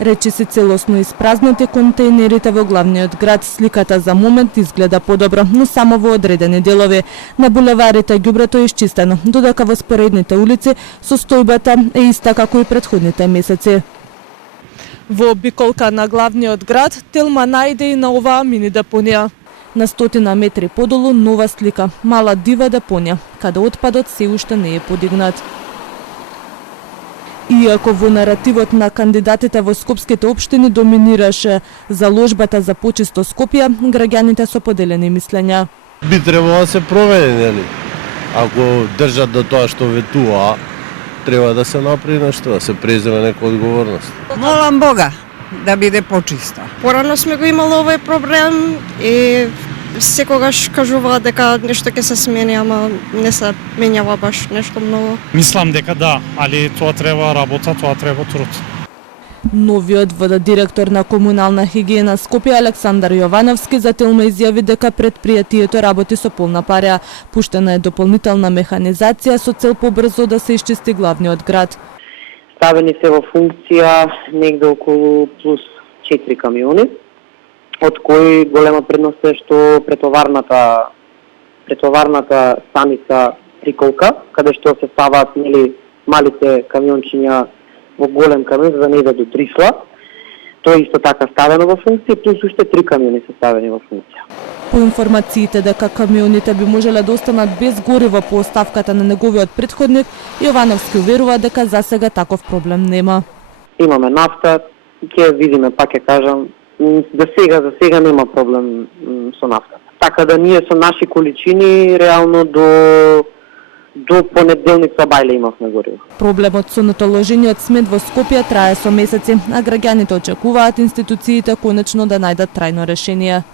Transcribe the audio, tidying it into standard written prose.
Речи се целосно испразнати контейнерите во главниот град, сликата за момент изгледа подобро, но само во одредени делови. На булеварите ѓубрето е исчистено, додека во споредните улици состојбата е иста како и претходните месеци. Во обиколка на главниот град, Телма најде и на оваа мини депонија. На 100 метри подолу нова слика, мала дива депонија, каде отпадот се уште не е подигнат. Иако во наративот на кандидатите во скопските општини доминираше заложбата за почисто Скопје, граѓаните со поделени мислења. Би требало да се промени, нели? Ако држат до тоа што ветува, треба да се направи нешто, да се преземе нека одговорност. Молам Бога да биде почисто. Порано сме го имали овој проблем и секогаш кажуваа дека нешто ќе се смени, ама не се менјава баш нешто многу. Мислам дека да, али тоа треба работа, тоа треба труд. Новиот ВД директор на комунална хигиена Скопје Александар Јовановски за Телма изјави дека предпријатието работи со полна парја. Пуштена е дополнителна механизација со цел побрзо да се исчисти главниот град. Ставени се во функција негде околу плюс 4 камиони, од кои голема предност е што претоварната станица Триколка, каде што се ставаат малите камиончиња во голем камион за да не иде до Трисла. Тоа е исто така ставено во функција, плюс уште 3 камиони се ставени во функција. По информациите дека камионите би можеле да останат без гориво по оставката на неговиот претходник, Јовановски уверува дека засега таков проблем нема. Имаме нафта, ќе видиме, пак ќе кажам, за сега нема проблем со нафтата. Така да ние со наши количини реално до понеделник со бајле имавме гориво. Проблемот со натоложениот смет во Скопје трае со месеци, а граѓаните очекуваат институциите конечно да најдат трајно решение.